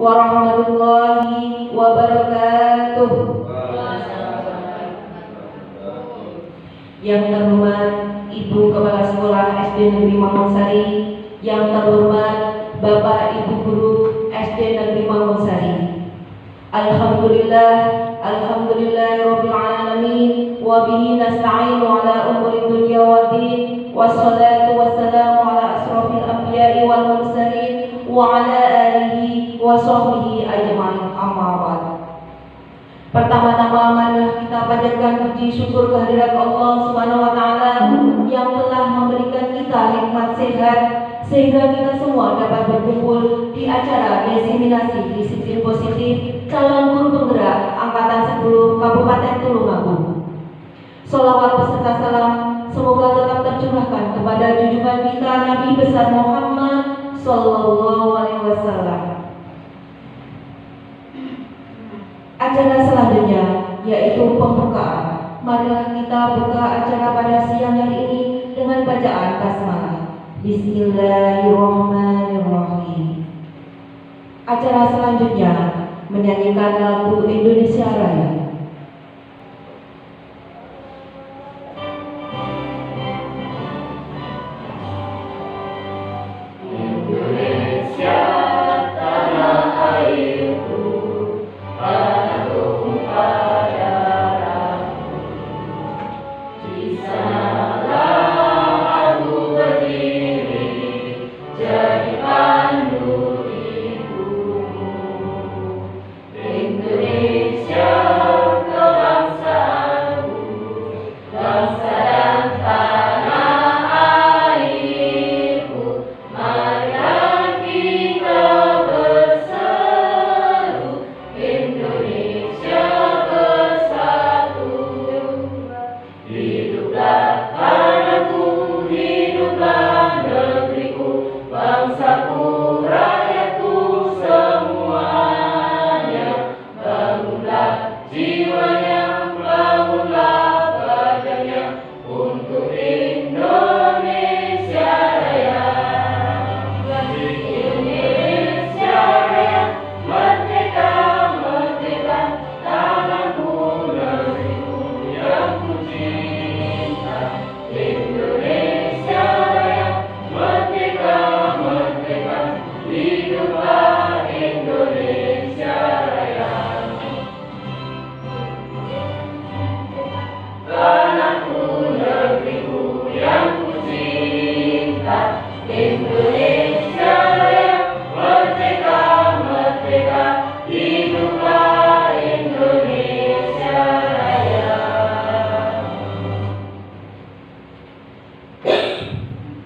warahmatullahi wabarakatuh. Yang terhormat Ibu Kepala Sekolah SD Negeri Mangunsari, yang terhormat Bapak Ibu Guru SD Negeri Mangunsari. Alhamdulillahirabbil alamin wa bihi nasta'inu ala umuri dunya waddin wassalatu wassalamu ala asrofil anbiya'i wal mursalin wa ala alihi wa sahbihi ajma'in, amma ba'd. Pertama-tama marilah kita panjatkan puji syukur kehadirat Allah Subhanahu wa taala yang telah memberikan kita nikmat sehat sehingga kita semua dapat berkumpul di acara diseminasi disiplin positif calon guru penggerak angkatan 10 Kabupaten Tulungagung. Sholawat beserta salam semoga tetap tercurahkan kepada junjungan kita Nabi besar Muhammad sallallahu alaihi wasallam. Acara selanjutnya yaitu pembukaan. Marilah kita buka acara pada siang hari ini dengan bacaan basmalah. Bismillahirrahmanirrahim. Acara selanjutnya menyanyikan lagu Indonesia Raya.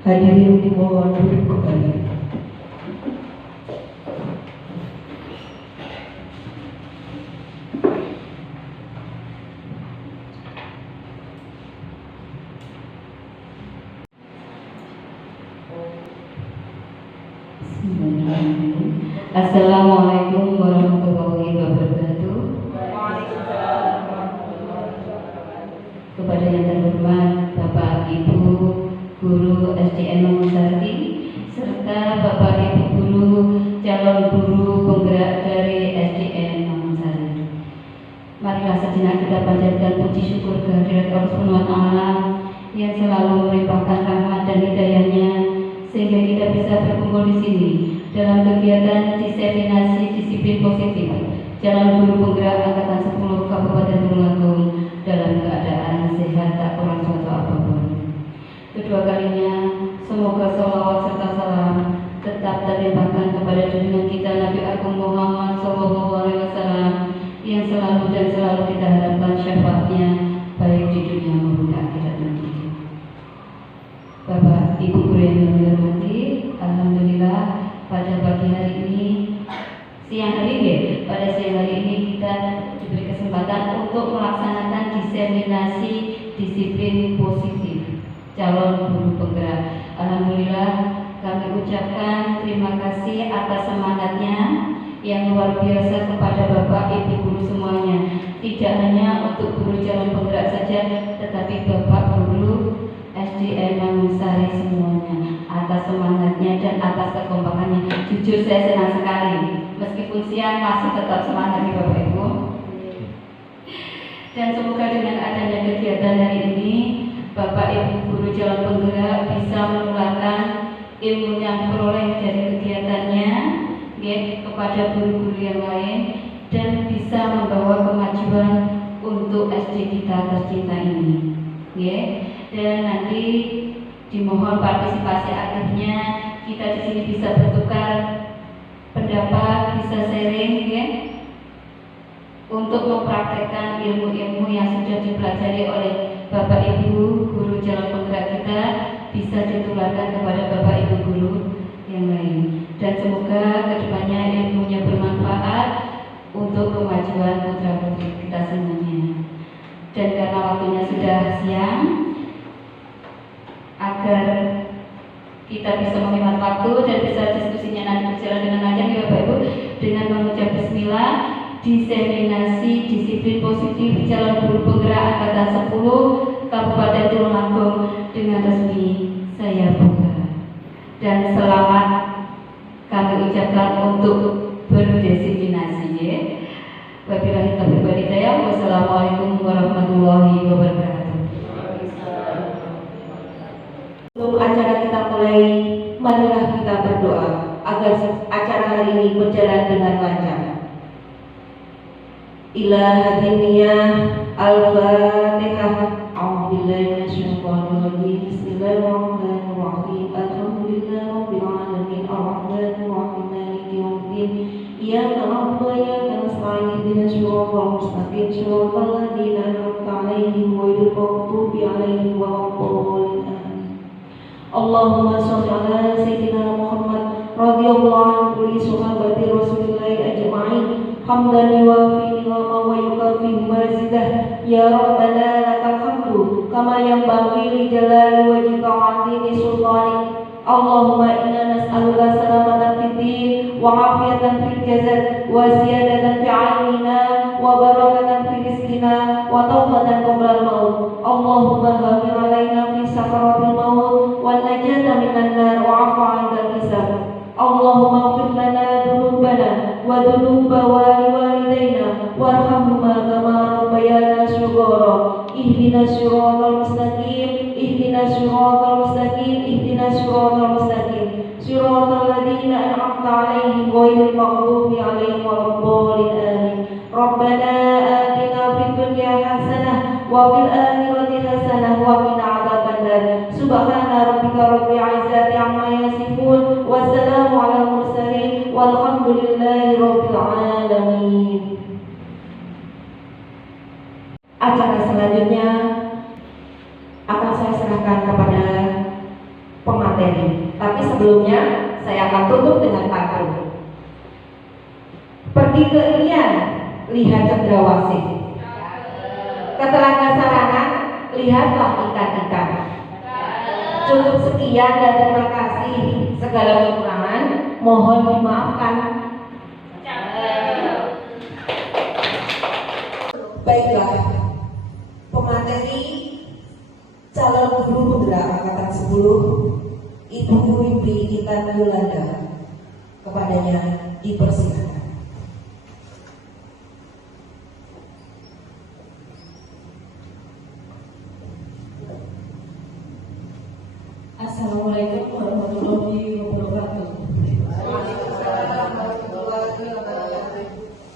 Hadirin dimohon duduk kembali. Assalamualaikum warahmatullahi wabarakatuh. Kepada yang terhormat Bapak Ibu Guru SDN Mangunsari serta Bapak Ibu Guru calon guru penggerak dari SDN Mangunsari. Marilah sejenak kita panjatkan puji syukur kehadirat Allah Subhanahu wa taala yang selalu melimpahkan rahmat dan hidayahnya sehingga kita bisa berkumpul di sini dalam kegiatan diseminasi disiplin positif calon guru penggerak angkatan 10 Kabupaten Tulungagung dalam keadaan sehat tak kurang suatu apapun. Kedua kalinya, semoga sholawat serta salam tetap terlimpahkan kepada junjungan kita Nabi Agung Muhammad SAW yang selalu dan selalu kita harapkan syafaatnya baik di dunia maupun di akhirat nanti. Bapak Ibu Guru yang kami hormati, alhamdulillah pada pagi hari ini, siang hari ini kita diberi kesempatan untuk melaksanakan diseminasi disiplin positif calon guru penggerak. Alhamdulillah kami ucapkan terima kasih atas semangatnya yang luar biasa kepada Bapak Ibu Guru semuanya. Tidak hanya untuk guru calon penggerak saja, tetapi Bapak Guru SDN Mangunsari semuanya atas semangatnya dan atas kekompakannya. Jujur saya senang sekali, meskipun siang masih tetap semangat nih Bapak Ibu. Dan semoga dengan adanya kegiatan hari ini Bapak Ibu guru calon penggerak bisa menularkan ilmu yang diperoleh dari kegiatannya kepada guru-guru yang lain dan bisa membawa kemajuan untuk SD kita tercinta ini. Dan nanti dimohon partisipasi akhirnya kita di sini bisa bertukar pendapat, bisa sharing untuk mempraktekkan ilmu-ilmu yang sudah dipelajari oleh Bapak Ibu guru calon penggerak kita bisa ditularkan kepada Bapak Ibu guru yang lain. Dan semoga kedepannya ilmunya bermanfaat untuk kemajuan putra-putri kita semuanya. Dan karena waktunya sudah siang, agar kita bisa menghemat waktu dan bisa diskusinya nanti berjalan dengan lancar ya Bapak Ibu, dengan mengucap bismillah, diseminasi disiplin positif calon guru penggerak angkatan 10 Kabupaten Tulungagung dengan resmi saya buka. Dan selamat kami ucapkan untuk berdesiminasi ya. Wabillahi taufiq wal hidayah. Wassalamualaikum warahmatullahi wabarakatuh. Sebelum acara kita mulai, marilah kita berdoa agar acara hari ini berjalan dengan lancar. Ilahatiyah Al-Fatihah. A'udzubillahi minasyaitonir rajim. Bismillahirrahmanirrahim. Alhamdulillahirabbil alamin. Arrahmanir rahim. Maliki yaumiddin. Iyyaka na'budu wa iyyaka nasta'in. Ihdinas siratal mustaqim. Shiratal ladzina an'amta 'alaihim ghairil maghdubi 'alaihim waladdallin. Allahumma shalli ala sayyidina Muhammad radhiyallahu anhu li sahabati Rasulillahi ajma'in. Hamdan yuwafi ni'amahu wa yukafi mazidah. Ya Rabbana lakal hamdu kama yanbaghi li jalali wajhika wa 'azimi sultanik. Allahumma inna nas'aluka salamatan fid din wa 'afiyatan fil jasad wa ziyadatan fi 'ilmina wa barakatan fi rizqina wa taubatan qabla al-maut. Allahumma hawwin 'alaina fi sakaratil maut wa najata minan nar wa 'afwa 'indal hisab. Allahumma ighfir lana dhunubana wa dhunuba walidayna warhamhuma kama rabbayana shighara. Ihdinas siratal mustaqim. Ihdinas siratal mustaqim. Ihdinas siratal mustaqim. Siratal ladzina an'amta 'alaihim ghairil maghdubi 'alaihim waladdallin. Amin. Rabbana atina fid dunya hasanah wa fil akhirati hasanah wa qina adzabannar. Subhana rabbika rabbil izzati 'amma yasifun. Wassalamu 'alal mursalin walhamdulillahi rabbil alamin. Acara selanjutnya akan saya serahkan kepada pemateri. Tapi sebelumnya saya akan tutup dengan pantun. Pergi ke Irian, lihat cendrawasih. Ke Telaga Sarangan, lihatlah ikan-ikan. Cukup sekian dan terima kasih. Segala kekurangan mohon dimaafkan. Baiklah, pemateri calon guru penggerak angkatan 10 Ibu Wimpi Intan Yolanda, kepadanya dipersilakan. Assalamualaikum warahmatullahi wabarakatuh.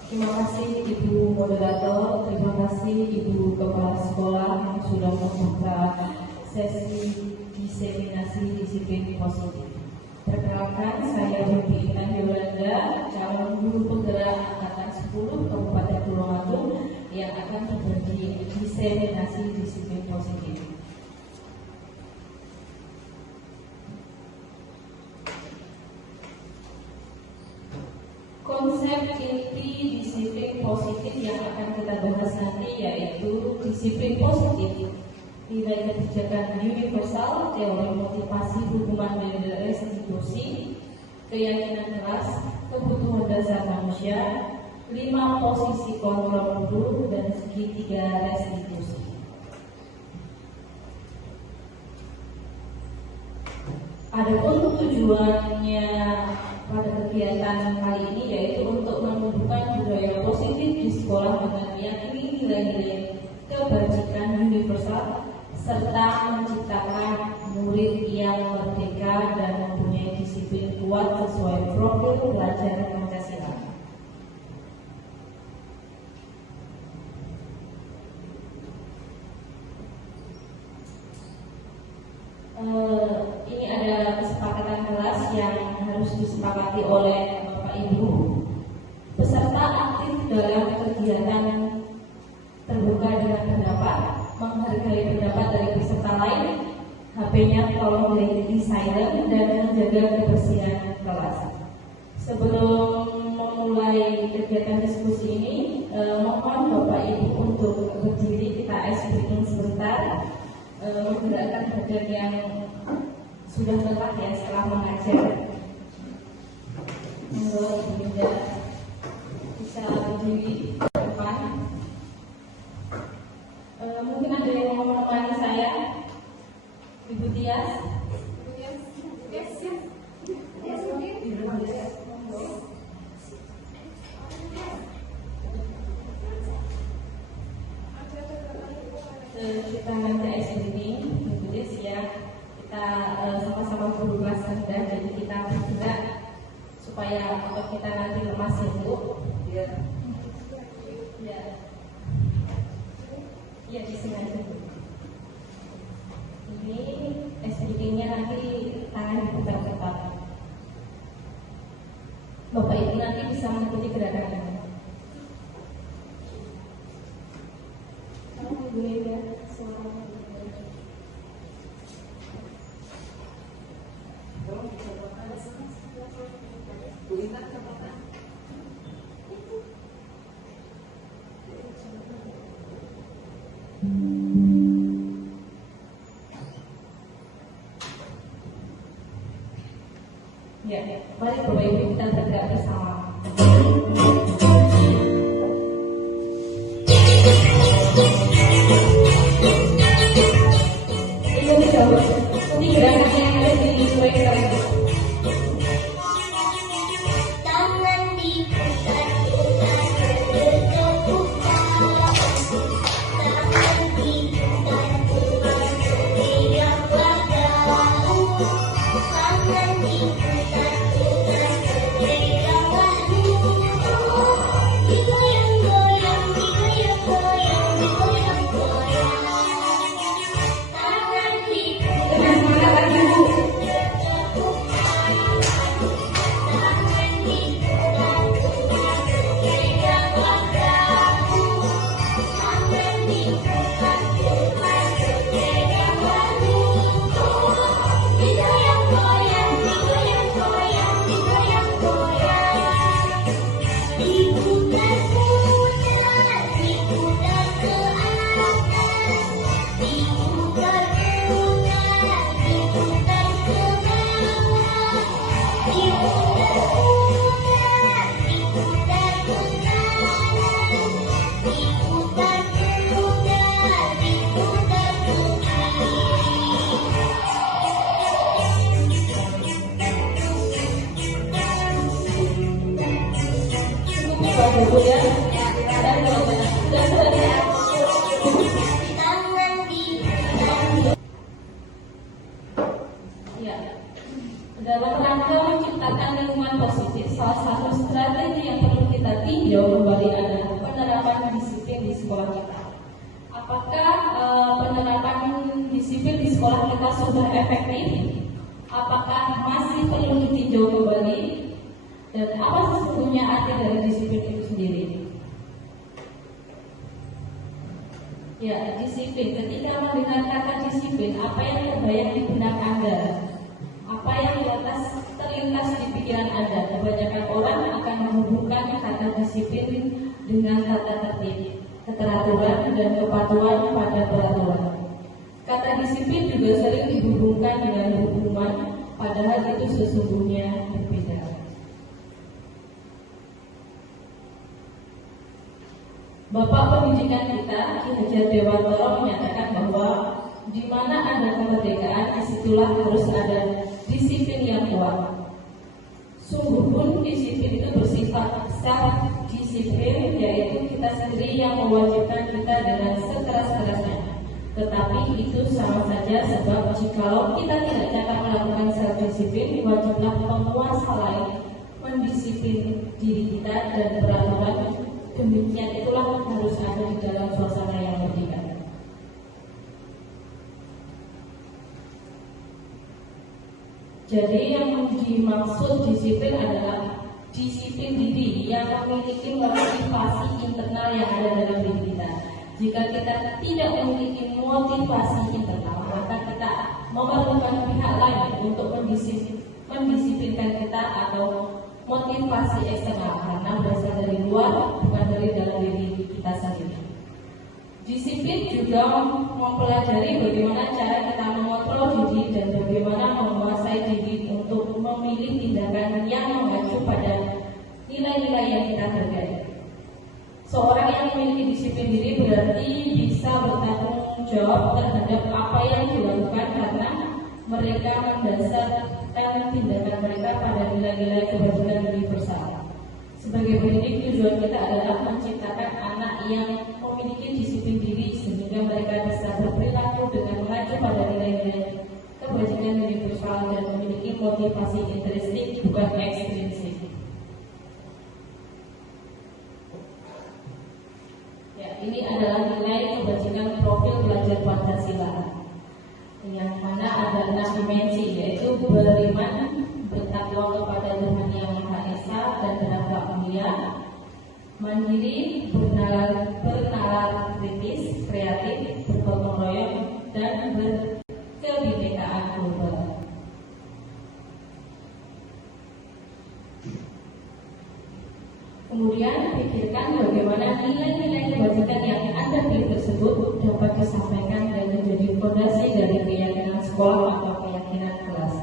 Terima kasih Ibu Moderator, terima kasih Ibu Kepala Sekolah yang sudah membuka sesi diseminasi disiplin positif. Perkenalkan, saya Wimpi Intan Yolanda, calon guru penggerak angkatan 10 Kabupaten Tulungagung yang akan berbagi diseminasi disiplin positif. Konsep inti disiplin positif yang akan kita bahas nanti yaitu disiplin positif, nilai kebijakan universal, teori motivasi hubungan dengan restitusi, keyakinan keras, kebutuhan dasar manusia, 5 posisi kontrol guru, dan segitiga restitusi. Adapun tujuannya pada kegiatan kali ini yaitu untuk serta menciptakan murid yang merdeka dan mempunyai disiplin kuat sesuai profil pelajar Pancasila. Ini ada kesepakatan kelas yang harus disepakati oleh Bapak Ibu. Peserta aktif dalam kegiatan terbuka dengan pendapat, menghargai pendapat dari peserta lain, HP-nya tolong di silent dan menjaga kebersihan kelas. Sebelum memulai kegiatan diskusi ini, mohon Bapak Ibu untuk berdiri, kita ice breathing sebentar, menggerakkan badan yang sudah lelah ya setelah mengajar. Ibu Linda bisa berdiri ke depan. Mungkin ada yang mau menemani saya, Ibu Tias. Kita nanti SBD, Ibu Tias ya. Kita sama-sama guru kelas rendah, jadi kita bergerak supaya otot kita nanti lemas ya Bu. Ya. Ya. Ya, disengaja. Ini SBD-nya nanti tangan diputar ketat. Bapak Ibu nanti bisa mengikuti gerakannya. Ibu Linda, ya, mari Bapak Ibu kita bergerak bersama. Ini gerakannya yang ada di proyektor. Tangan diputar-putar bergetar-getar, tangan diputar-putar beriak wadahu, tangan diputar-putar beriak wadahu, digoyang-goyang, digoyang-goyang, digoyang-goyang, tangan Dengan semangat lagi Bu. Bu ya. Dan ya, dalam rangka menciptakan lingkungan positif, salah satu strategi yang perlu kita tinjau kembali adalah penerapan disiplin di sekolah kita. Apakah penerapan disiplin di sekolah kita sudah efektif? Apakah masih perlu ditinjau kembali? Dan apa sesungguhnya arti dari disiplin itu sendiri? Ya, disiplin. Ketika mendengar kata disiplin, apa yang terbayang di benak Anda? Apa yang terlintas di pikiran Anda? Kebanyakan orang akan menghubungkan kata disiplin dengan kata tertib, keteraturan, dan kepatuhan pada peraturan. Kata disiplin juga sering dihubungkan dengan hukuman, padahal itu sesungguhnya berbeda. Bapak pendidikan kita, Ki Hajar Dewantoro, menyatakan bahwa di mana ada kemerdekaan, disitulah harus ada disiplin yang kuat. Sungguh pun disiplin itu bersifat self-disiplin, yaitu kita sendiri yang mewajibkan kita dengan sekeras-kerasnya. Tetapi itu sama saja, sebab jikalau kita tidak cakap melakukan self-disiplin, wajiblah penguasa lain mendisiplin diri kita, dan peraturan demikian itulah harus ada di dalam suasana yang berdikari. Jadi yang dimaksud disiplin adalah disiplin diri yang memiliki motivasi internal yang ada dalam diri kita. Jika kita tidak memiliki motivasi internal, maka kita memerlukan pihak lain untuk mendisiplinkan kita, atau motivasi eksternal karena berasal dari luar, bukan dari dalam diri kita sendiri. Disiplin juga mempelajari bagaimana cara kita mengontrol diri dan bagaimana menguasai diri untuk memilih tindakan yang mengacu pada nilai-nilai yang kita hargai. Seorang yang memiliki disiplin diri berarti bisa bertanggung jawab terhadap apa yang dilakukan karena mereka mendasarkan tindakan mereka pada nilai-nilai kebajikan universal. Sebagai pendidik, tujuan kita adalah menciptakan anak yang memiliki disiplin diri sehingga mereka bisa berperilaku dengan mengacu pada nilai-nilai kebajikan universal dan memiliki motivasi intrinsik bukan ekstrinsik. Ini adalah nilai kebajikan profil belajar Pancasila, yang mana ada 6 dimensi, yaitu beriman, bertakwa kepada Tuhan Yang Maha Esa dan berakhlak mulia, mandiri, bernalar kritis, kreatif, bergotong royong, dan berkebinekaan global. Kemudian pikirkan bagaimana nilai-nilai kebajikan yang ada di tersebut dapat disampaikan dan menjadi fondasi dari keyakinan sekolah atau keyakinan kelas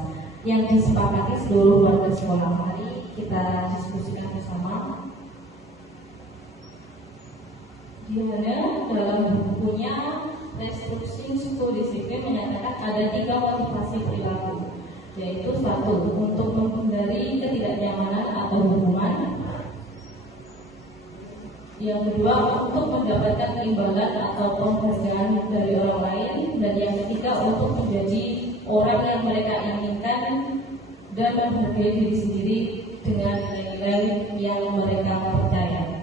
yang disepakati seluruh warga sekolah. Mari kita diskusikan bersama. Di mana dalam bukunya Restructuring School Discipline menyatakan ada 3 motivasi perilaku, yaitu 1. Untuk menghindari ketidaknyamanan atau hukuman, yang kedua untuk mendapatkan imbalan atau penghargaan dari orang lain, dan yang ketiga untuk menjadi orang yang mereka inginkan dan menghargai diri sendiri dengan nilai yang mereka percaya.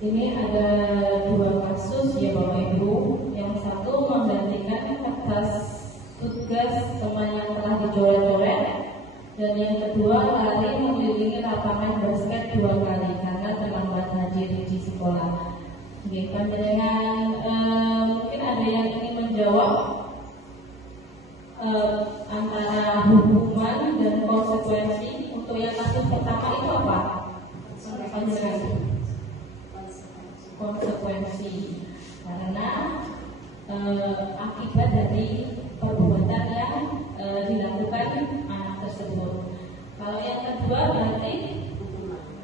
Ini ada 2 kasus ya Bapak Ibu. Yang satu menggantikan kertas tugas teman yang telah dicoret-coret, dan yang kedua lari mengelilingi lapangan basket 2 kali karena terlambat hadir di sekolah. Panjenengan mungkin ada yang ingin menjawab antara hukuman dan konsekuensi. Untuk yang kasus pertama itu apa? Konsekuensi, karena akibat dari perbuatan yang dilakukan anak tersebut. Kalau yang kedua berarti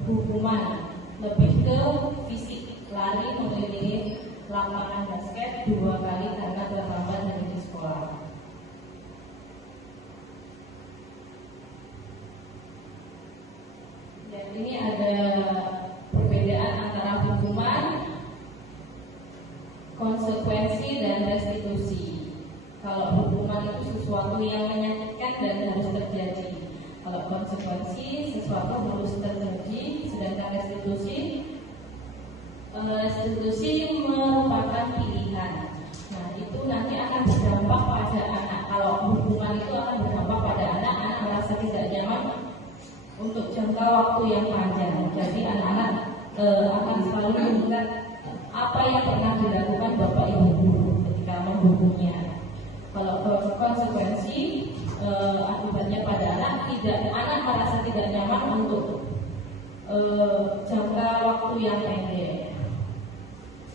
hukuman, lebih ke fisik, lari mengelilingi lapangan basket 2 kali karena terlambat dari di sekolah. Dan ini ada perbedaan antara hukuman, konsekuensi, dan restitusi. Kalau hukuman itu sesuatu yang menyakitkan dan harus terjadi. Kalau konsekuensi sesuatu harus terjadi, sedangkan restitusi merupakan pilihan. Nah, itu nanti akan berdampak pada anak. Kalau hukuman itu akan berdampak pada anak merasa tidak nyaman untuk jangka waktu yang panjang. Jadi anak-anak akan selalu mengingat apa yang pernah dilakukan bapak ibu guru ketika menghukumnya. Kalau konsekuensi akibatnya pada anak merasa tidak nyaman untuk jangka waktu yang pendek.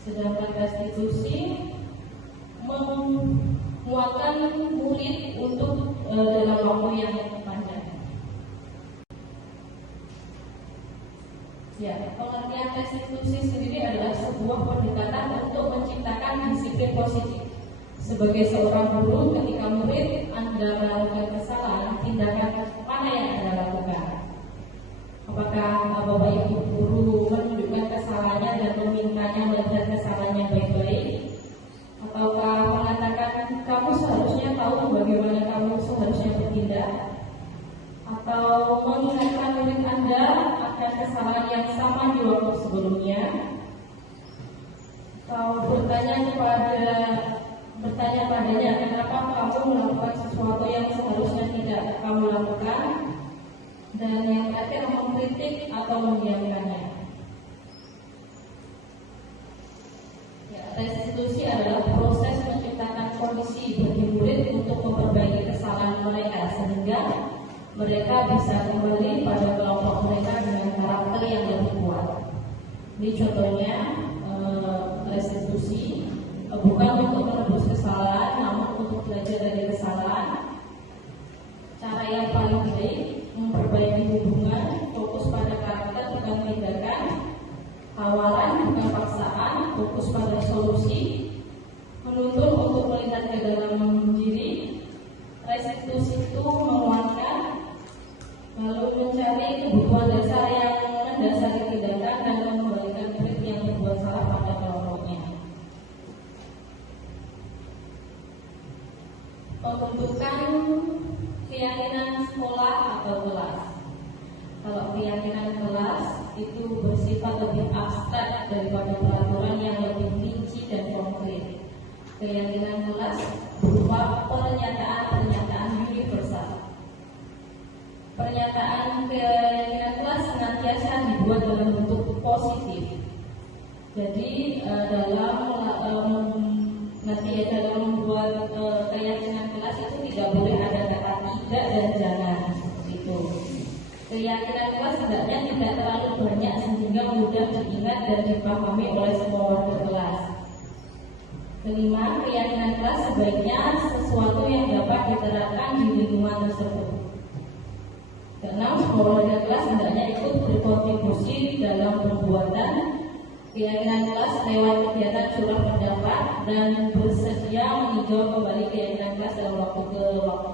Sedangkan restitusi menguatkan murid untuk dalam waktu yang panjang. Ya, pengertian restitusi sendiri adalah sebuah pendekatan untuk menciptakan disiplin positif. Sebagai seorang guru, ketika murid Anda melakukan kesalahan, tindakan mana yang Anda lakukan? Apakah Bapak Ibu guru menunjukkan kesalahannya dan memintanya melakukan kesalahan yang sama di waktu sebelumnya. Kau bertanya padanya, kenapa kamu melakukan sesuatu yang seharusnya tidak kamu lakukan? Dan yang terakhir, mengkritik atau mendiamkannya. Ya, restitusi adalah proses menciptakan kondisi bagi murid untuk memperbaiki kesalahan mereka sehingga mereka bisa kembali pada kelompok mereka dengan karakter yang lebih kuat. Ini contohnya restitusi, bukan untuk menebus kesalahan, namun untuk belajar dari kesalahan. Cara yang paling baik memperbaiki hubungan, fokus pada karakter bukan tindakan, kawalan bukan paksaan, fokus pada solusi, menuntun untuk melihat ke dalam diri. Restitusi itu menguatkan, lalu mencari kebutuhan dasar yang mendasari tindakan dan mengembalikan murid yang berbuat salah pada kelompoknya. Pembentukan keyakinan sekolah atau kelas. Kalau keyakinan kelas itu bersifat lebih abstrak daripada peraturan yang lebih rinci dan konkret. Keyakinan kelas berupa pernyataan-pernyataan universal. Pernyataan keyakinan kelas senantiasa dibuat dalam bentuk positif. Jadi dalam membuat keyakinan kelas itu tidak boleh ada kata tidak dan jangan, seperti itu. Keyakinan kelas hendaknya tidak terlalu banyak sehingga mudah diingat dan dipahami oleh semua warga kelas. Kelima, keyakinan kelas sebaiknya sesuatu yang dapat diterapkan di lingkungan tersebut. Keenam, semua warga kelas hendaknya ikut berkontribusi dalam perbuatan keyakinan kelas lewat kegiatan curah pendapat dan bersedia meninjau kembali keyakinan kelas dalam waktu ke waktu.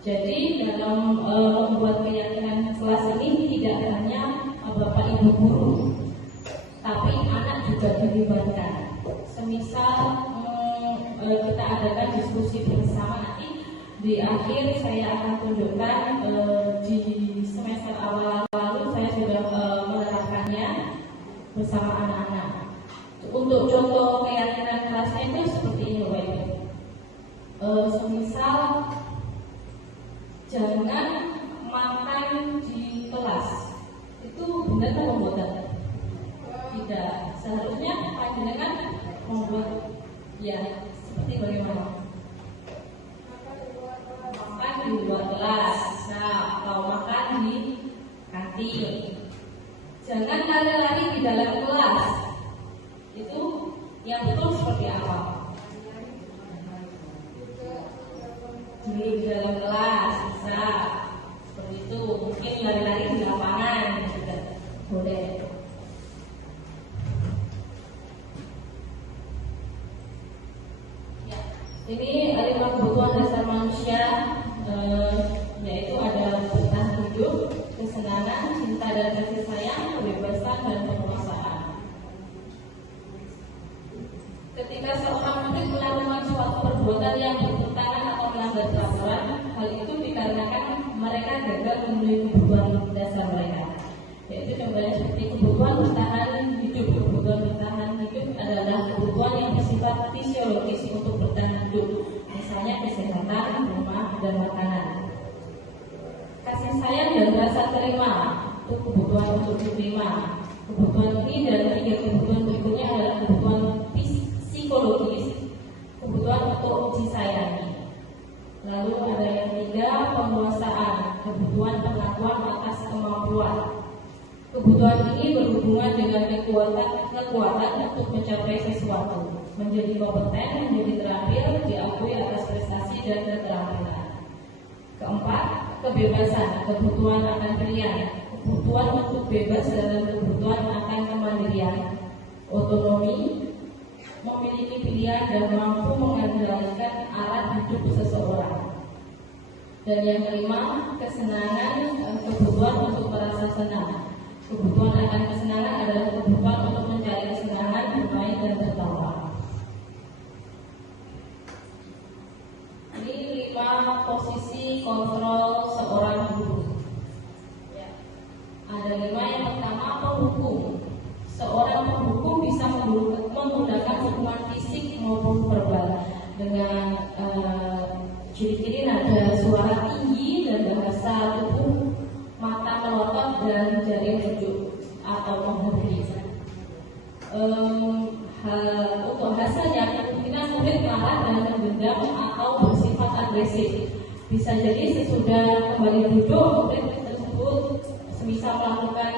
Jadi dalam membuat keyakinan kelas ini tidak hanya bapak ibu guru, tapi anak juga dilibatkan. Semisal kita adakan diskusi bersama, nanti di akhir saya akan tunjukkan di semester awal lalu saya sudah menerapkannya bersama anak-anak. Untuk contoh keyakinan kelasnya itu seperti ini, Bapak Ibu. Semisal jangan makan di kelas, itu benar atau benar? Tidak. Seharusnya panjenengan membuat ya seperti bagaimana? Makan di luar kelas. Nah, atau makan di kantin. Jangan lari-lari di dalam kelas. Itu yang betul seperti apa? Di dalam kelas bisa seperti itu. Mungkin lari-lari di lapangan juga boleh. Ya, ini 5 kebutuhan dasar manusia, yaitu ada bertahan hidup, kesenangan, cinta dan kasih sayang, kebebasan dan penguasaan. Ketika seorang murid melakukan suatu perbuatan yang bertentangan atau melanggar peraturan, hal itu dikarenakan mereka gagal memenuhi kebutuhan dasar mereka. Yaitu contohnya seperti kebutuhan bertahan hidup. Kebutuhan bertahan hidup adalah kebutuhan yang bersifat fisiologis untuk bertahan hidup, misalnya kesehatan, rumah, dan makanan. Kasih sayang dan rasa terima itu kebutuhan untuk diterima. Kebutuhan ini dan 3 kebutuhan berikutnya adalah kebutuhan psikologis, kebutuhan untuk disayangi. Lalu ada yang 3, penguasaan, kebutuhan pengakuan atas kemampuan. Kebutuhan ini berhubungan dengan kekuatan untuk mencapai sesuatu, menjadi kompeten, menjadi terampil, diakui atas prestasi dan keterampilan. Keempat, kebebasan, kebutuhan akan pilihan, kebutuhan untuk bebas dalam kebutuhan akan kemandirian, otonomi, memiliki pilihan dan mampu mengendalikan arah hidup seseorang. Dan yang kelima, kesenangan, kebutuhan untuk merasa senang. Kebutuhan akan kesenangan adalah kebutuhan untuk mencari kesenangan, bermain dan tertawa. Ini 5 posisi kontrol seorang guru. Ya. Ada 5. Yang pertama, penghukum. Seorang penghukum bisa menggunakan hukuman fisik maupun verbal dengan ciri-ciri nada suara tinggi dan bahasa tubuh, mata melotot dan jari menunjuk atau menghubungi. Untuk hasilnya kemungkinan murid marah dan mendendam atau bersifat agresif. Bisa jadi sesudah kembali duduk murid tersebut semisal melakukan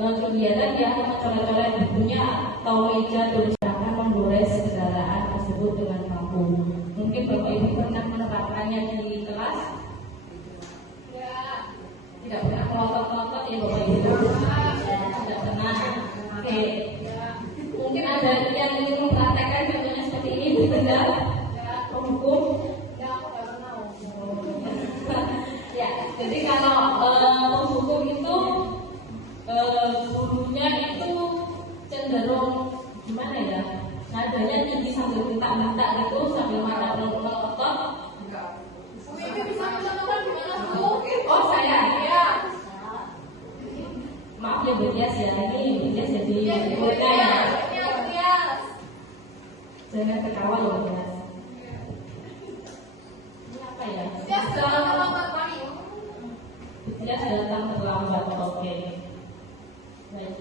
kegiatan yang mencoret-coret bukunya atau meja tulis akan menggores kendaraan tersebut dengan paku. Mungkin Bapak Ibu pernah menerapkannya di kelas? Ya. Tidak pernah melotot-lotot ya Bapak Ibu? Tidak pernah. Oke. Mungkin ada yang ingin mempraktekkan contohnya seperti ini, benar? Penghukum? Ya. Jadi kalau penghukum itu gurunya itu cenderung gimana ya? Nadanya tinggi sambil minta-minta gitu, sambil mata melotot. Itu bisa mencontohkan gimana Bu? Oh saya, ya. Maaf ya Bu Tias ya, ini Bu Tias jadi muridnya ya. Jangan ketawa ya Bu Tias. Ini apa ya? Bu Tias datang terlambat, oke. Baik.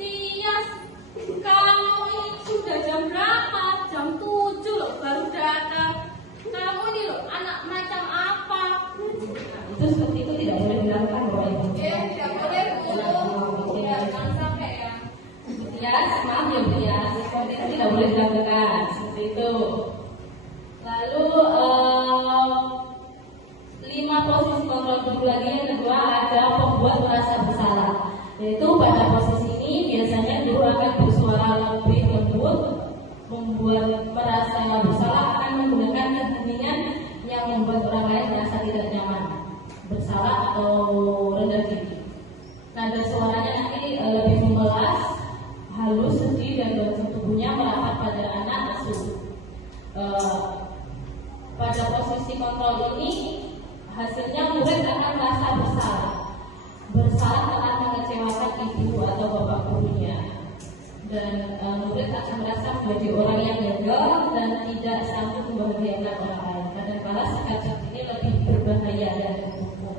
Tias, kamu ini sudah jam berapa? Jam 7 loh baru datang. Kamu ini loh anak macam apa? Itu seperti itu tidak boleh dilakukan Bapak Ibu. Tidak boleh Bu. Jangan sampai ya. Tias, maaf ya Bu Tias, seperti itu tidak boleh dilakukan. Seperti itu. Lalu 5 posisi kontrol tubuh lagi. Yang kedua ada pembuat merasa bersalah. Yaitu pada posisi ini biasanya guru akan bersuara lebih lembut, membuat merasa bersalah akan menggunakan keheningan yang membuat orang lain merasa tidak nyaman, bersalah atau rendah tinggi. Nada suaranya nanti lebih memelas, halus, sedih dan bahasa tubuhnya merapat pada anak asuh. Pada posisi kontrol ini hasilnya murid akan merasa bersalah telah mengecewakan ibu atau bapak gurunya, dan murid akan merasa menjadi orang yang gagal dan tidak sanggup membahagiakan orang lain. Kadang-kala sikap seperti ini lebih berbahaya dari hukum.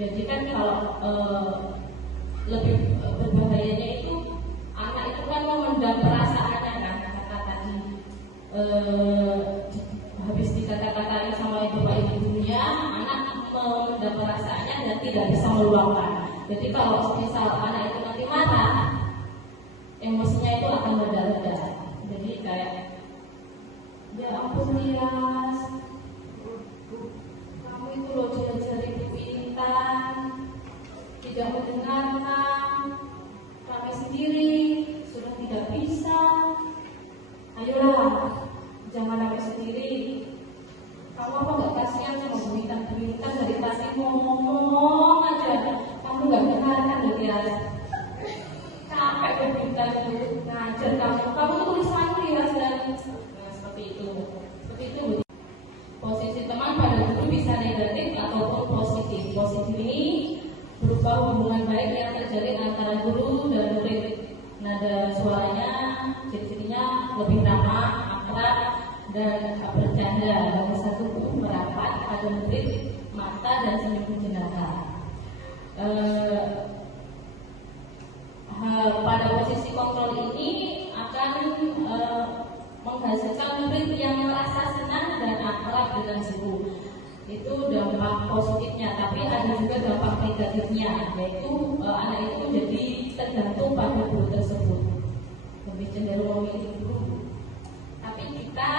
Jadi kan kalau lebih berbahayanya itu anak itu kan memendam perasaannya kan, kata tadi habis dikata-katain sama ibu bapak ibunya, anak memendam perasaannya dan tidak bisa meluapkan. Jadi kalau misal anak itu nanti marah, emosinya itu akan reda-reda. Jadi kayak, ya ampun Tias, kamu itu loh diajari pintar, tidak mendengarkan, kami sendiri sudah tidak bisa. Ayolah, jangan sampai sendiri. Kamu apa gak kasihan sama bintang-bintang dari tadi ngomong aja, kamu gak dengarkan loh Tias. Capek berbintang itu ngajar kamu tulisan Tias dan seperti itu. Posisi teman pada guru bisa negatif ataupun positif. Positif ini berupa hubungan baik yang terjalin antara guru dan murid. Nada suaranya, ciri-cirinya lebih ramah, akrab, dan bercanda. Bahasa tubuh merapat pada murid, mata dan senyum jenaka. Pada posisi kontrol ini akan menghasilkan murid yang merasa senang dan akrab dengan guru. Itu dampak positifnya, tapi ada juga dampak negatifnya, yaitu anak itu jadi tergantung pada guru tersebut, lebih cenderung memilih guru. Tapi kita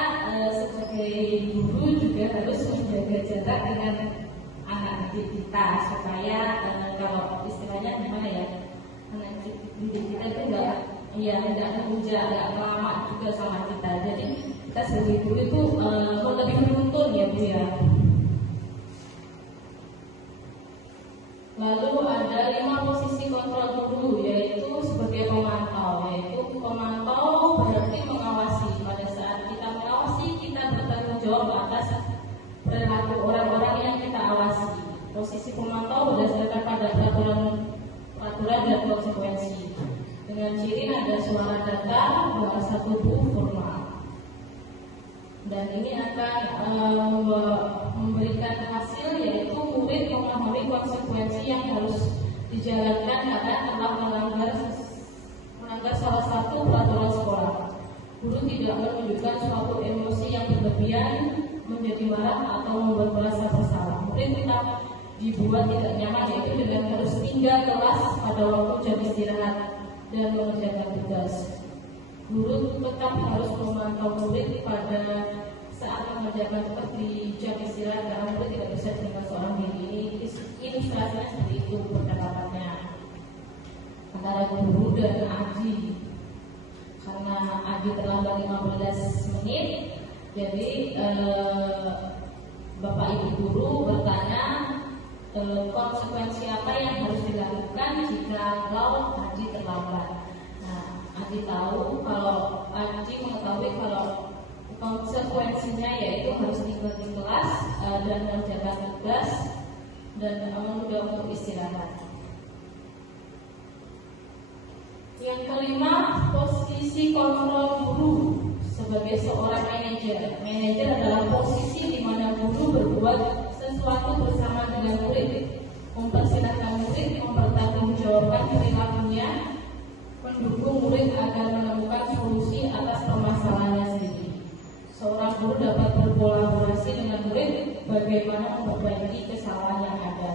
sebagai guru juga harus menjaga jarak dengan anak didik kita supaya kalau istilahnya gimana ya, anak didik kita itu tidak menghujat, tidak lama juga sama kita. Jadi kita sebagai guru itu lebih menuntun ya Bu ya. Lalu ada 5 posisi kontrol guru, yaitu sebagai pemantau. Yaitu pemantau berarti mengawasi. Pada saat kita mengawasi, kita bertanggung jawab atas perilaku orang-orang yang kita awasi. Posisi pemantau berdasarkan ciri nada suara datar, bahasa tubuh formal. Dan ini akan memberikan hasil, yaitu murid memahami konsekuensi yang harus dijalankan karena telah melanggar salah satu peraturan sekolah. Guru tidak menunjukkan suatu emosi yang berlebihan, menjadi marah atau membuat merasa bersalah. Murid tetap dibuat tidak nyaman, yaitu dengan harus tinggal kelas pada waktu jam istirahat dan mengerjakan tugas. Guru tetap harus memantau murid pada saat mengerjakan tugas di jam istirahat karena murid tidak bisa tinggal seorang diri. Ilustrasinya seperti itu percakapannya antara guru dan Aji. Karena Aji terlambat 15 menit, jadi Bapak Ibu guru bertanya konsekuensi apa yang harus dilakukan jika Aji terlambat. Nah, Aji mengetahui kalau konsekuensinya yaitu harus ikut di kelas dan mengerjakan tugas dan menunda untuk istirahat. Yang kelima, posisi kontrol guru sebagai seorang manajer. Manajer adalah posisi di mana guru berbuat sesuatu bersama dengan murid, mempersilahkan murid mempertanggungjawabkan perilakunya, mendukung murid agar menemukan solusi atas permasalahannya sendiri. Seorang guru dapat berkolaborasi dengan murid bagaimana memperbaiki kesalahan yang ada.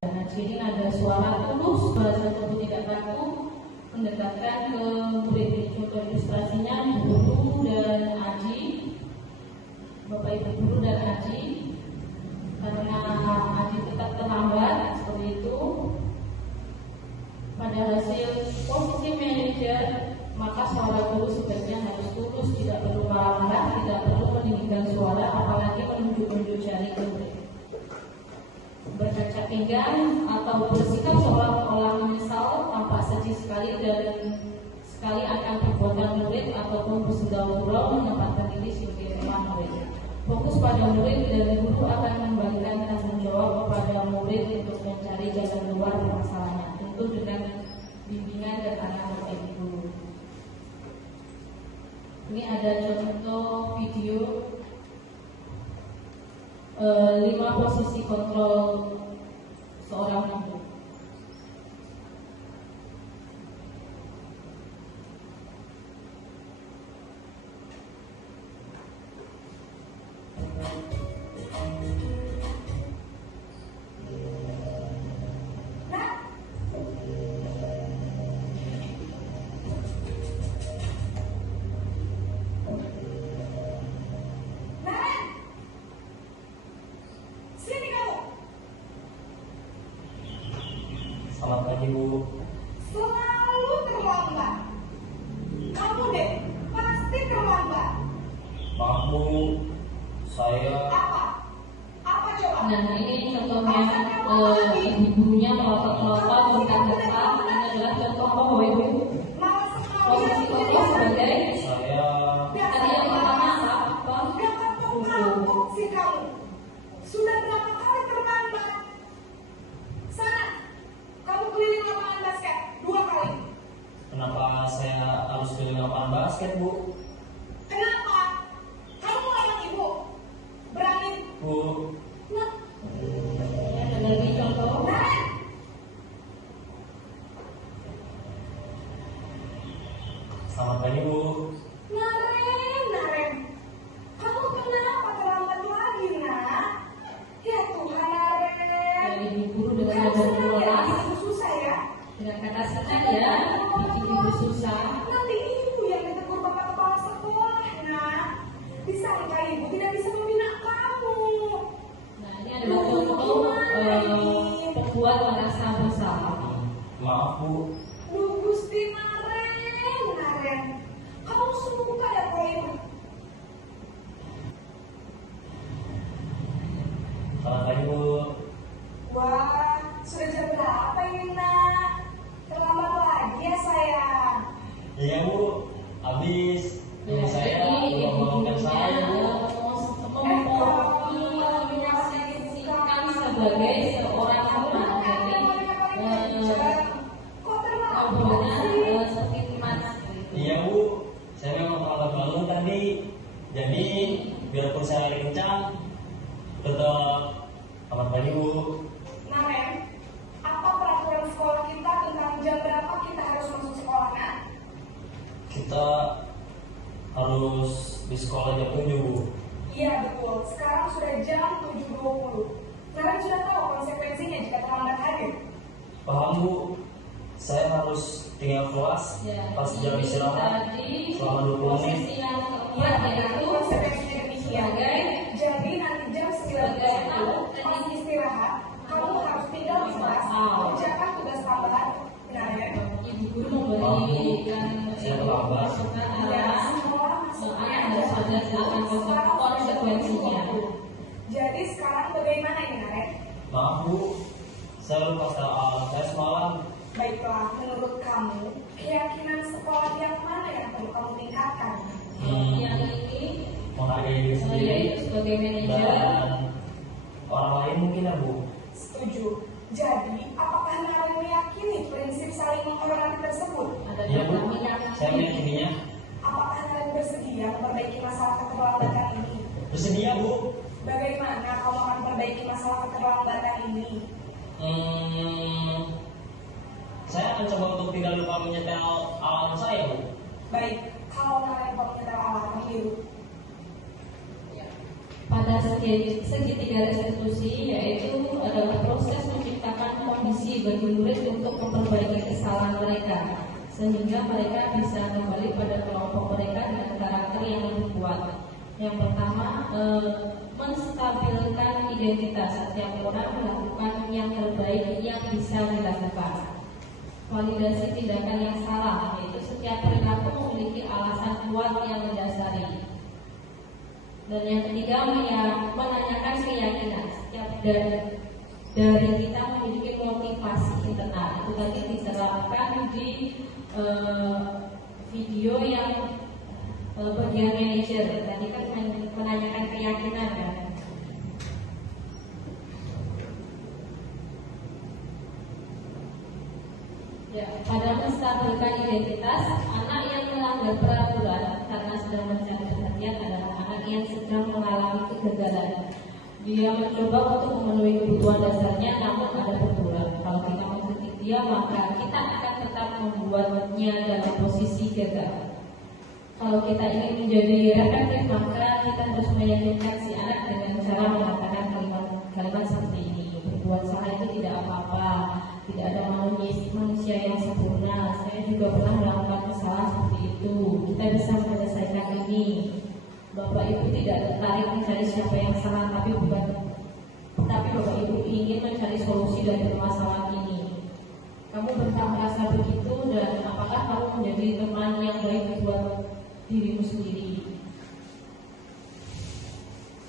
Dan ciri nada suara tulus, bahasa tubuh tidak kaku, mendekatkan ke murid. Contoh ilustrasinya guru dan Aji, Bapak Ibu guru dan Aji. Karena Aji tetap terlambat seperti itu, pada hasil posisi manajer, maka suara guru sebaiknya harus tulus, tidak perlu marah-marah, tidak perlu meninggikan suara, apalagi menunjuk-nunjuk jari ke murid. Berkaca pinggang atau bersikap seolah-olah menyesal, tampak sedih sekali dan sekali akan perbuatan murid ataupun bersedau-gurau menempatkan diri sebagai teman murid. Fokus pada murid dan guru akan memberikan tanggung jawab kepada murid untuk mencari jalan keluar masalahnya, tentu dengan bimbingan dan arahan ibu. Ini ada contoh video 5 posisi kontrol seorang guru. Selamat pagi, Bu. Selalu terlambat. Kamu deh, pasti terlambat. Maaf, Bu. Saya Apa? Apa coba? Nah, ini contohnya gurunya melotot-melotot, muntah-muntah. Ini adalah contoh Bapak Ibu. Malah sekali Posisi kontrol sebagai saya tadi yang pertama apa? Gak kapok-kapok sih kamu. Sudah berapa kali terlambat? Sana, kamu keliling lapangan basket 2 kali. kenapa saya harus keliling lapangan basket, Bu? Kenapa? Kamu melarang ibu? Berani? Bu, Nah, Ya, dan ini contoh. Naren, selamat pagi, Bu. Naren, kamu kenapa terlambat lagi, nak? Ya Tuhan, Naren. Dari ibu guru dengan Kamu nada senang ya, keras, ibu susah ya? dengan kata senang ya, bikin ibu susah. Nanti ibu yang ditegur bapak kepala sekolah, nak. Disangka ibu tidak bisa membina kamu. Nah, ini adalah contoh pembuat merasa bersalah. Maaf, Bu. Duh, Gusti Naren. Kamu suka ya Koin? Selamat pagi, Bu. Wah, sudah jam berapa ini, nak? Terlambat lagi ya, sayang. Iya, Bu. Habis Ya, saya ini ngomongkan saya, Bu. memposisikan sebagai seorang teman. Jadi Kok terlambat obrolan sih? seperti teman Jadi biarpun saya lagi kencang, tetap selamat pagi Bu. Nah, Ren, apa peraturan sekolah kita tentang jam berapa kita harus masuk sekolah, kan? Kita harus di sekolah jam 7 Bu. Iya, betul. Sekarang sudah jam 7.20. Kalian sudah tahu konsekuensinya jika terlambat hadir? Paham Bu? Saya harus tinggal kelas pas jam istirahat Tadi selama 20 menit. posisi yang Iya, keempat itu yaitu konsekuensinya demikian. Jadi nanti jam 9 pas istirahat, kamu harus tinggal di kelas, mengerjakan tugas tambahan. Benar ya? ibu guru memberikan masukan Ya, arahan semua masuk anak harus ada akan konsekuensinya. Jadi sekarang bagaimana ini, Naren? Maaf Bu, saya lupa soal saya semalam. Baiklah, menurut kamu, keyakinan sekolah yang mana yang perlu kamu tingkatkan? Yang ini Menghargai diri sendiri yaitu sebagai manajer. dan orang lain mungkin ya Bu. Setuju. Jadi, apakah Naren meyakini prinsip saling menghormati tersebut? Ada Iya Bu, yang saya meyakininya. Apakah Naren bersedia memperbaiki masalah keterlambatan ini? Bersedia Bu. Bagaimana kamu akan memperbaiki masalah keterlambatan ini? Saya akan coba untuk tidak lupa menyetel alarm saya Bu. Baik, kalau Naren mau menyetel alarm biru. pada segitiga restitusi, yaitu adalah proses menciptakan kondisi bagi murid untuk memperbaiki kesalahan mereka sehingga mereka bisa kembali pada kelompok mereka dengan karakter yang lebih kuat. Yang pertama, menstabilkan identitas. Setiap orang melakukan yang terbaik yang bisa dilakukan. Validasi tindakan yang salah, yaitu setiap perilaku memiliki alasan kuat yang mendasari. Dan yang ketiga, menanyakan keyakinan. Setiap dari kita memiliki motivasi internal. Itu tadi diterapkan di video yang bagian manajer. Tadi kan menanyakan keyakinan kan. Ya, pada menstabilkan identitas, anak yang melanggar peraturan karena sedang mencari perhatian adalah anak yang sedang mengalami kegagalan. Dia mencoba untuk memenuhi kebutuhan dasarnya, namun ada benturan. Kalau kita mengkritik dia, maka kita akan tetap membuatnya dalam posisi gagal. Kalau kita ingin menjadi reflektif, maka kita harus meyakinkan si anak dengan cara mengatakan kalimat seperti ini. Berbuat salah itu tidak apa-apa. Tidak ada manusia yang sempurna. Saya juga pernah melakukan kesalahan seperti itu. Kita bisa menyelesaikan ini. Bapak Ibu tidak tertarik mencari siapa yang salah, tapi Bapak Ibu ingin mencari solusi dari permasalahan ini. Kamu berhak merasa begitu, dan apakah kamu menjadi teman yang baik buat dirimu sendiri?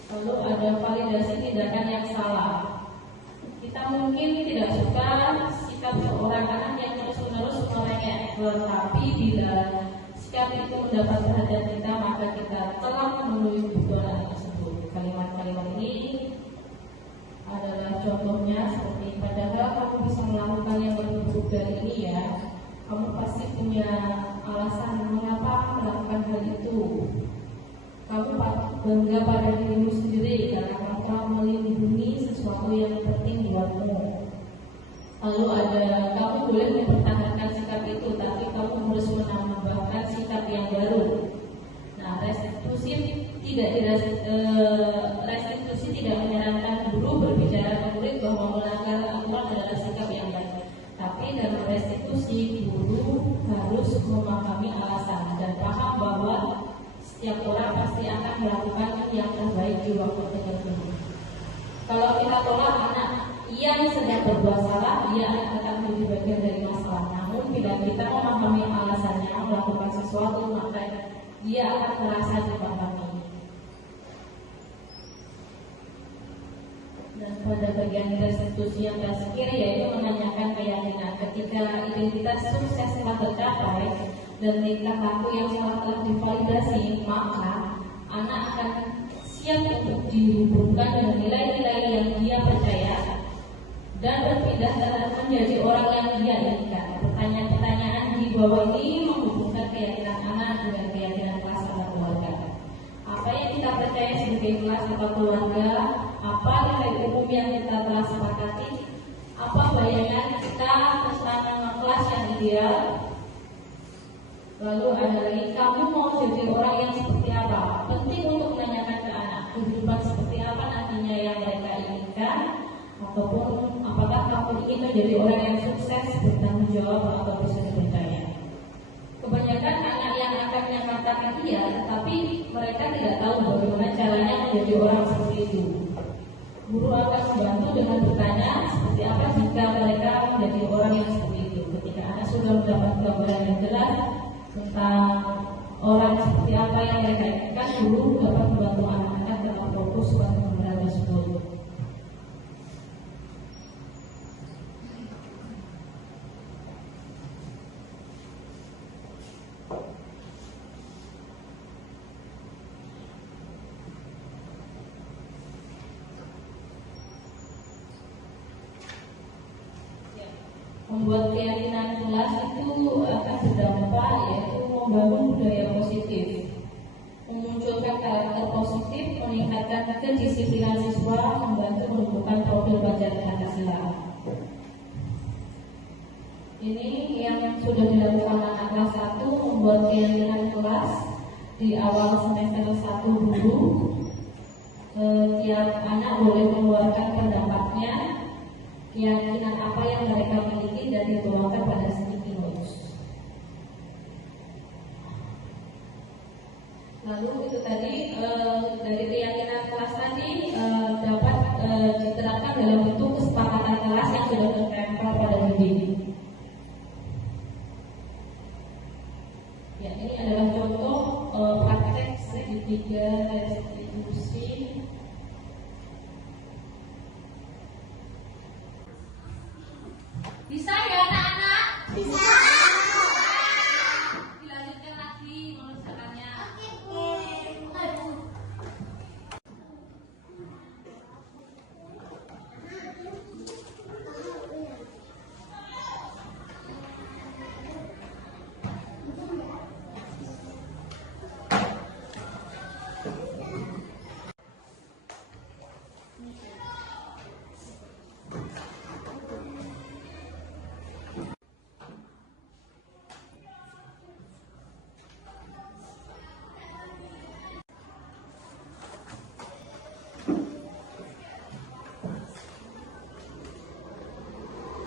Lalu ada validasi tindakan yang salah. Kita mungkin tidak suka sikap seorang anak yang terus-menerus merengek, tetapi bila sikap itu mendapat perhatian kita, maka kita telah memenuhi kebutuhan anak tersebut. Kalimat-kalimat ini adalah contohnya seperti, padahal kamu bisa melakukan yang lebih buruk dari ini ya. Kamu pasti punya alasan mengapa melakukan hal itu. Kamu patut bangga pada dirimu sendiri karena kamu telah melindungi sesuatu yang penting buatmu. Lalu ada, kamu boleh mempertahankan sikap itu, tapi kamu harus menambahkan sikap yang baru. Nah, restitusi tidak menyarankan guru berbicara ke murid bahwa melanggar aturan adalah sikap yang baik. Tapi dalam restitusi, guru harus memahami alasan dan paham bahwa setiap orang pasti akan melakukan yang terbaik di waktu tertentu. Kalau kita tolak anak yang sedang berbuat salah, dia akan tetap menjadi bagian dari masalah. Namun bila kita memahami alasannya melakukan sesuatu, maka dia akan merasa dipahami. Dan pada bagian restitusi yang terakhir, yaitu menanyakan keyakinan. Ketika identitas sukses telah tercapai dan tingkah laku yang salah telah divalidasi, maka anak akan siap untuk dihubungkan dengan nilai-nilai yang dia percaya dan berpindah menjadi orang yang dia inginkan. Pertanyaan-pertanyaan di bawah ini menghubungkan keyakinan anak dengan keyakinan kelas atau keluarga. apa yang kita percaya sebagai kelas atau keluarga, apa nilai umum yang kita telah sepakati, apa bayangan kita tentang kelas yang ideal. Lalu ada lagi, kamu mau jadi orang yang seperti apa? Penting untuk menanyakan ke anak kehidupan seperti apa nantinya yang mereka inginkan, ataupun apakah kamu ingin menjadi orang yang sukses, bertanggung jawab, atau bisa dipercaya. Kebanyakan anak yang akan mengatakan iya, tetapi mereka tidak tahu bagaimana caranya menjadi orang seperti itu. Guru akan membantu dengan bertanya seperti apa jika mereka menjadi orang yang seperti itu. Ketika anak sudah mendapat gambaran yang jelas tentang orang seperti apa yang mereka inginkan, guru dapat membantu anak-anak dalam fokus pada gambaran tersebut. Membuat keyakinan kelas itu akan berdampak, yaitu membangun budaya positif, memunculkan karakter positif, meningkatkan kedisiplinan siswa, membantu menumbuhkan profil belajar Pancasila. Ini yang sudah dilakukan anak kelas 1, membuat keyakinan kelas di awal semester 1 dulu. Tiap anak boleh mengeluarkan pendapatnya, keyakinan apa yang mereka miliki, dan dituangkan pada sticky notes. Lalu itu tadi dari keyakinan kelas tadi dapat diterapkan dalam bentuk kesepakatan kelas yang sudah tertempel pada dinding. Ya, ini adalah contoh praktek segitiga restitusi. Bisa ya anak-anak? Bisa. Dilanjutkan lagi mengerjakannya.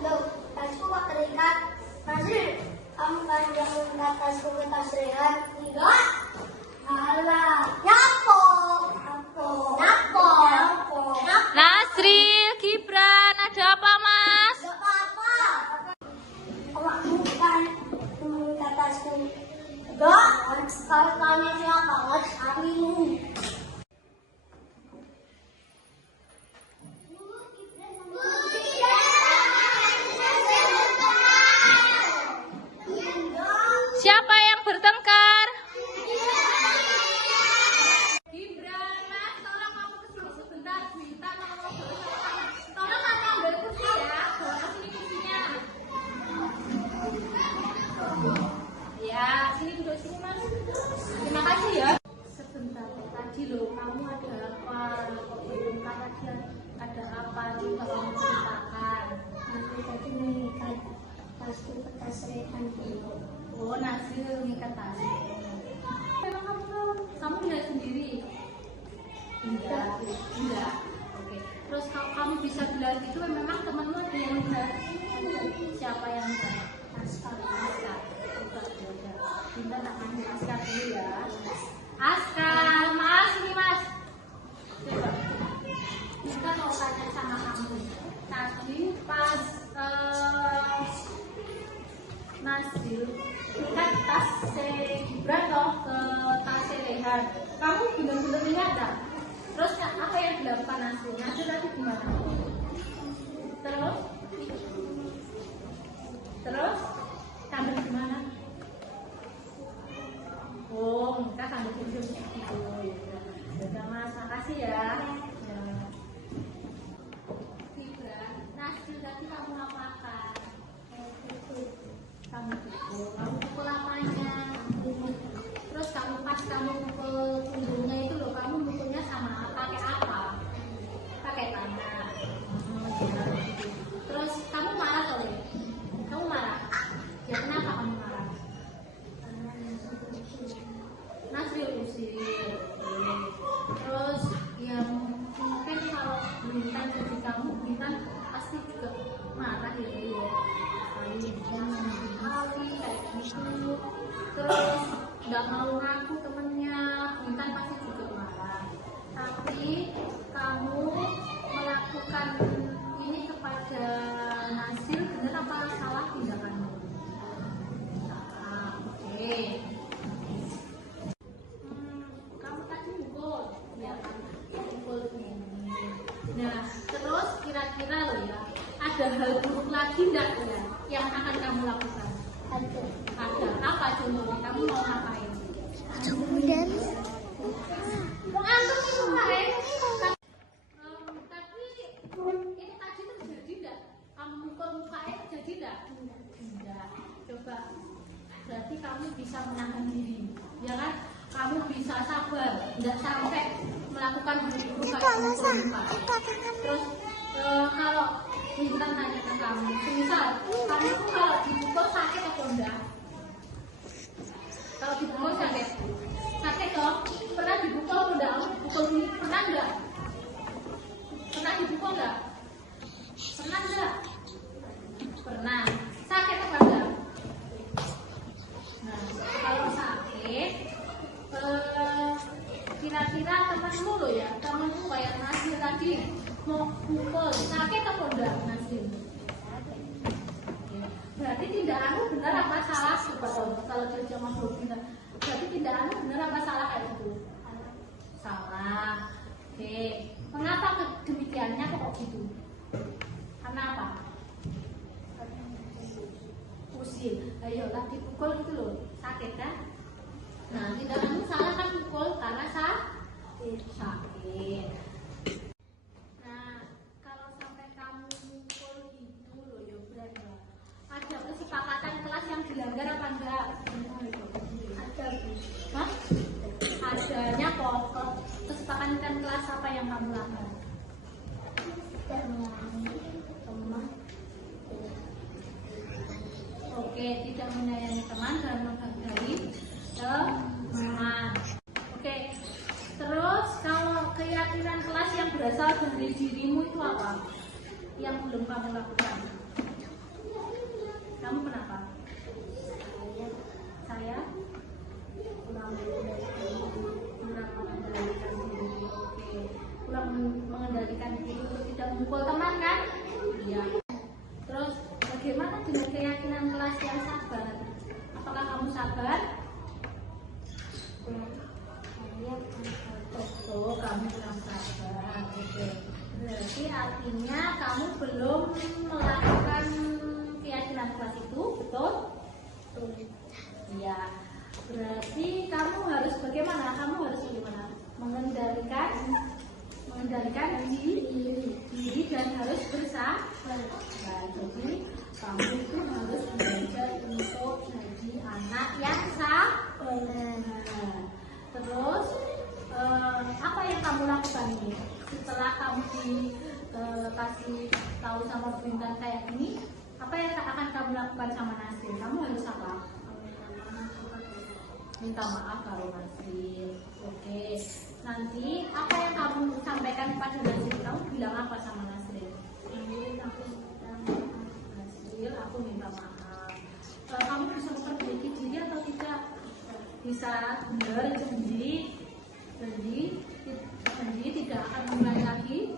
Loh, tasku kok terikat? Nasir, kamu kan yang mengangkat tasku ke tas Rehan? Tidak. Alah, nyapo? Nyapo? Nasri, Gibran, ada apa mas? Gak apa-apa. Awakmu kan mengangkat tasku. Enggak, kalau tanya siapa? Abimu. Siapa yang bertengkar? Gibran, mas, tolong kamu kesini sebentar. Minta tolong tolong kamu ambil kursi ya. Bawa ke sini kursinya. Ya, sini duduk sini mas. Terima kasih ya. Sebentar, tadi loh kamu ada apa? Kok belum tadi ada apa? Coba kamu ceritakan. Aku tadi mengikat tasku ke tas Rehan. Oh, Nasir mengikat tas. Memang kamu lihat sendiri? Enggak. Oke. Terus kamu bisa bilang itu memang temanmu ada yang lihat? Siapa yang lihat? Askar. Minta tangan Askar dulu ya. Askar, mas ini mas. Coba. Kita mau tanya sama kamu. Tadi pas Nasir ikat tas Gibran toh ke tas Rehan. Kamu benar-benar lihat tak? Terus apa yang dilakukan Nasir? Nasir tadi gimana? Terus sambil gimana? Oh, kita sambil tidur gitu. Udah mas, makasih ya. Gibran, Nasir tadi kamu apakan? Kamu pukul apanya? Terus kamu pas kamu pukul punggungnya itu nggak mau ngaku temennya, Intan pasti juga marah. Tapi kamu melakukan ini kepada Nasil, benar apa salah tindakanmu? Salah, oke. Kamu tadi mukul, ya kan? Mukul ini. Nah, terus kira-kira lo ya, ada hal buruk lagi enggak ya yang akan kamu lakukan? Ada. Apa contohnya? Kamu mau ngapain? Antum itu ngapain? Tapi ini tadi terjadi enggak? Kamu mukul mukanya terjadi enggak? Enggak. Coba. Berarti kamu bisa menahan diri, ya kan? Kamu bisa sabar, enggak sampai melakukan hal buruk kayak mukul muka. Terus kalau Intan tanya ke kamu, misal kamu tuh kalau dipukul sakit atau enggak? Kalau dipukul sakit, sakit toh? Pernah dipukul atau enggak? Pukul ini pernah enggak? Pernah dipukul enggak? Pernah enggak? Pernah. Sakit apa enggak? Nah, kalau sakit, kira-kira temanmu lo ya, temanmu kayak Nasir tadi mau pukul, sakit atau enggak Nasir? Berarti tindakanmu benar apa salah? Kalau dia cuma benar, berarti tindakanmu benar apa salah kayak gitu? Salah. Oke. Mengapa demikiannya kok gitu? Kenapa? Usil. Ayo tadi pukul itu loh, sakit kan? Nah, tindakanmu salah kan pukul karena sakit. Nah, kalau sampai kamu mukul itu loh ya berarti ada kesepakatan kelas yang dilanggar apa enggak? Ada. Hah? Adanya kok kesepakatan kelas apa yang kamu langgar? Oke, tidak menyayangi teman dan menghargai teman. Oke. Terus kalau keyakinan kelas yang berasal dari dirimu itu apa? Yang belum kamu lakukan? Kamu kenapa? Saya kurang mengendalikan diri. Oke. Kurang mengendalikan diri untuk tidak memukul teman kan? Iya. Terus bagaimana dengan keyakinan kelas yang sabar? Apakah kamu sabar? Oh, kamu kurang sabar. Oke. Berarti artinya kamu belum melakukan keyakinan kelas itu, betul? Iya. Berarti kamu harus bagaimana? Kamu harus bagaimana? Mengendalikan diri dan harus bersabar. Jadi kamu itu harus belajar untuk jadi anak yang sabar. Terus apa yang kamu lakukan ini? Setelah kamu dikasih tahu sama Intan kayak gini, apa yang akan kamu lakukan sama Nasir? Kamu harus apa? Minta maaf kalau Nasir. Oke. Nanti apa yang kamu sampaikan kepada Nasir? Kamu bilang apa sama Nasir? Nasir, aku minta maaf. Kamu bisa memperbaiki diri atau tidak? Bisa benar janji tidak akan mulai lagi.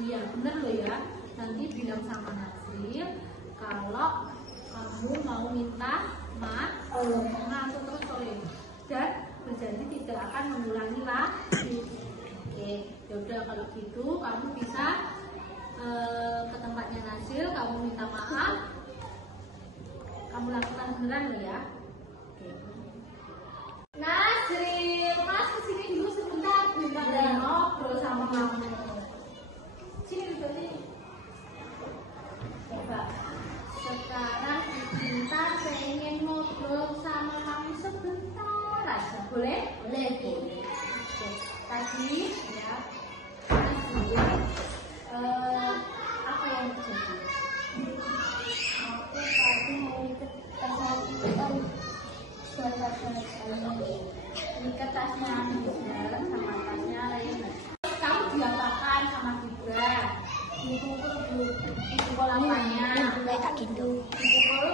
Iya benar loh ya. Nanti bilang sama Nasir kalau kamu mau minta maaf, ngantuk terus sorry, dan berjanji tidak akan mengulangi lagi. Oke, yaudah kalau gitu kamu bisa ke tempatnya Nasir, kamu minta maaf, kamu lakukan beneran loh ya. Oke. Nasir, Mas kesini dulu sebentar, minta ngobrol sama kamu. Sini dulu nih. Coba. Sekarang Intan pengen ngobrol sama kamu sebentar aja, boleh? Boleh. Oke. Tadi ya, apa yang terjadi? Aku tadi mau ikut kesatuan Ikat tasnya Gibran sama tasnya Lena. Kamu diapakan sama Gibran? Dipukul apanya? kayak gitu. Dipukul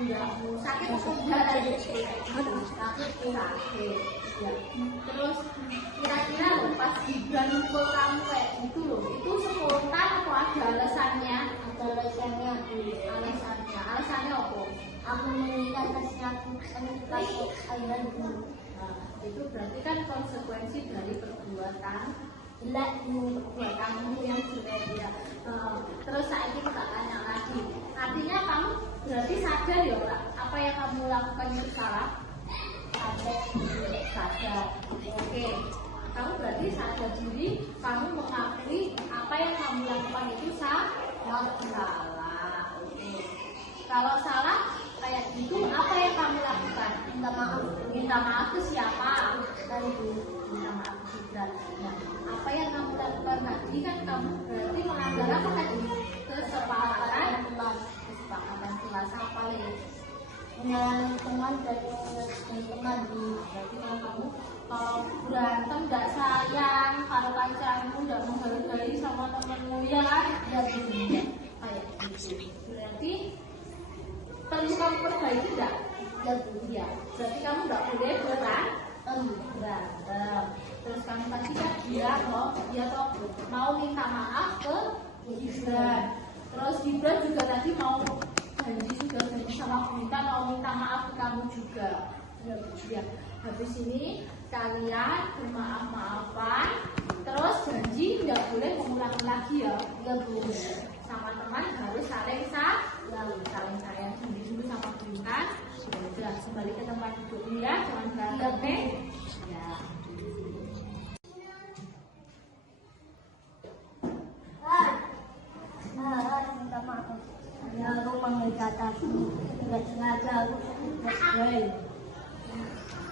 punggakmu sakit atau enggak tadi? Sakit ya. Terus kira-kira pas Gibran mukul kamu kayak gitu loh, itu spontan atau ada alasannya? Ada alasannya. Alasannya apa? Aku mengingat kasih aku ayah dulu. Nah, itu berarti kan konsekuensi dari perbuatan kamu yang jelek ya. Terus saat ini kita tanya lagi, artinya kamu berarti sadar ya apa yang kamu lakukan itu salah? Sadar. Oke, kamu berarti sadar diri, kamu mengakui apa yang kamu lakukan itu salah. Oke. Kalau salah kayak gitu, apa yang kamu lakukan? Minta maaf ke siapa? Minta maaf ke Gibran. Nah, apa yang kamu lakukan tadi kan kamu berarti melanggar apa tadi? Kesepakatan kelas apa nih? Menyalahkan teman dan teman. Berarti kalau berantem nggak sayang, kalau kancamu nggak menghargai sama temenmu ya kan? Ya gitu. Kayak gitu. Berarti perlu kamu perbaiki enggak? Ya. Berarti kamu nggak boleh berantem. Terus kamu tadi kan dia toh mau minta maaf ke Gibran. Terus Gibran juga tadi mau janji sama kita mau minta maaf ke kamu juga. Ya. Habis ini kalian bermaaf-maafan. Terus janji nggak boleh mengulang lagi ya. Nggak boleh. Sama teman harus saling sayang dulu sama Gibran. Sudah kembali ke tempat duduk ya, jangan berantem. Ya. Minta maaf. Aku manggil kataku tidak sengaja aku tidak.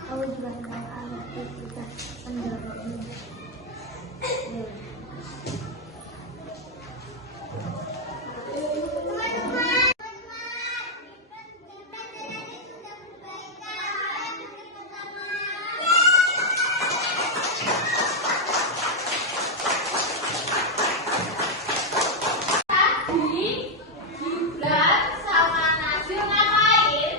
Kamu juga minta maaf kita mendapat. Gibran sama Nasil ngapain?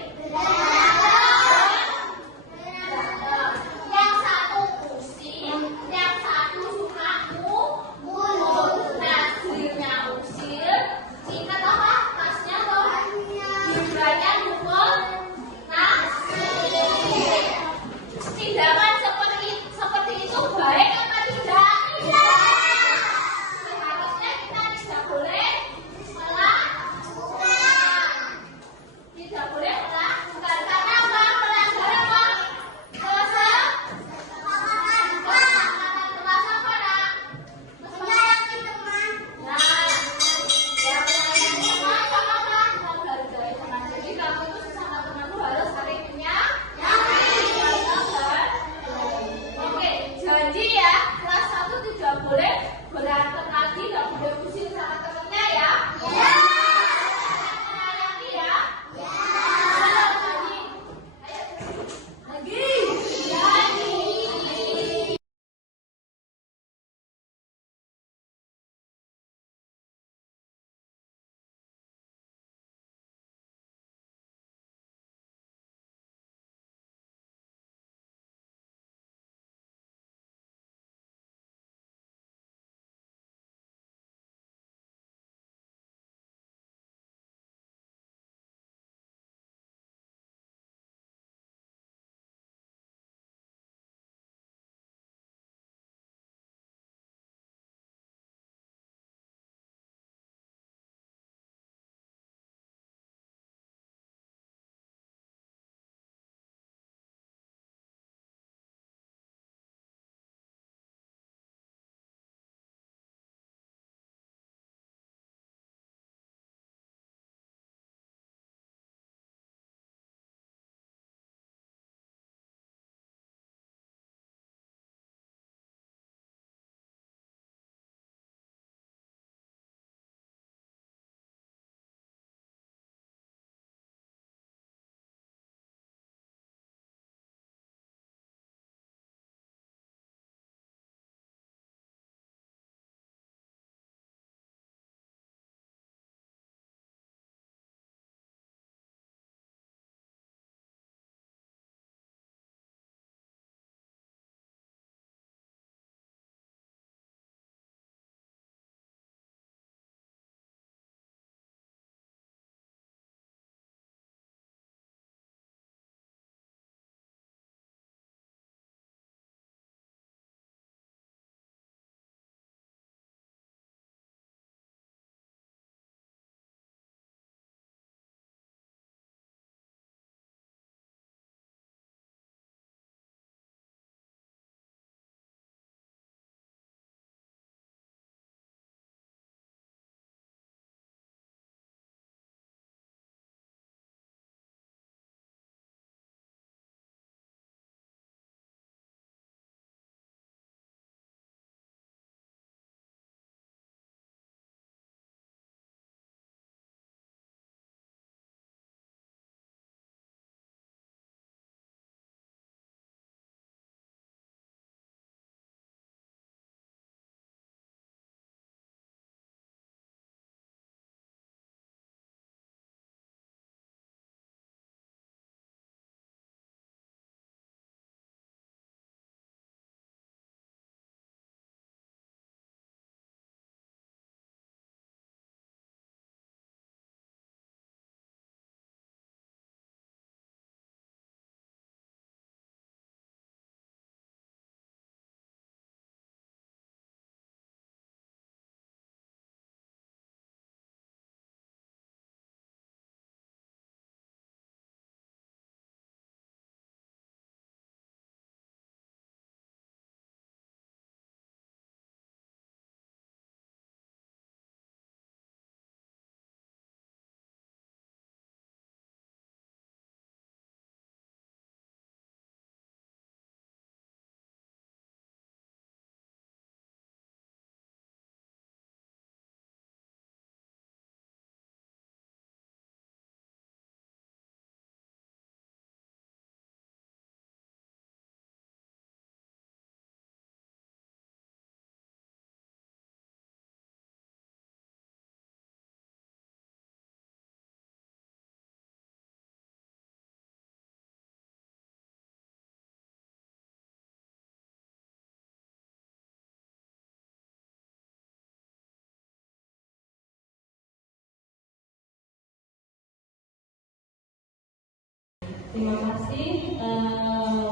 Terima kasih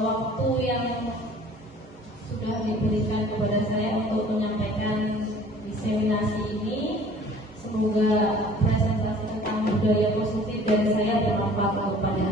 waktu yang sudah diberikan kepada saya untuk menyampaikan diseminasi ini. Semoga presentasi tentang budaya positif dari saya bermanfaat kepada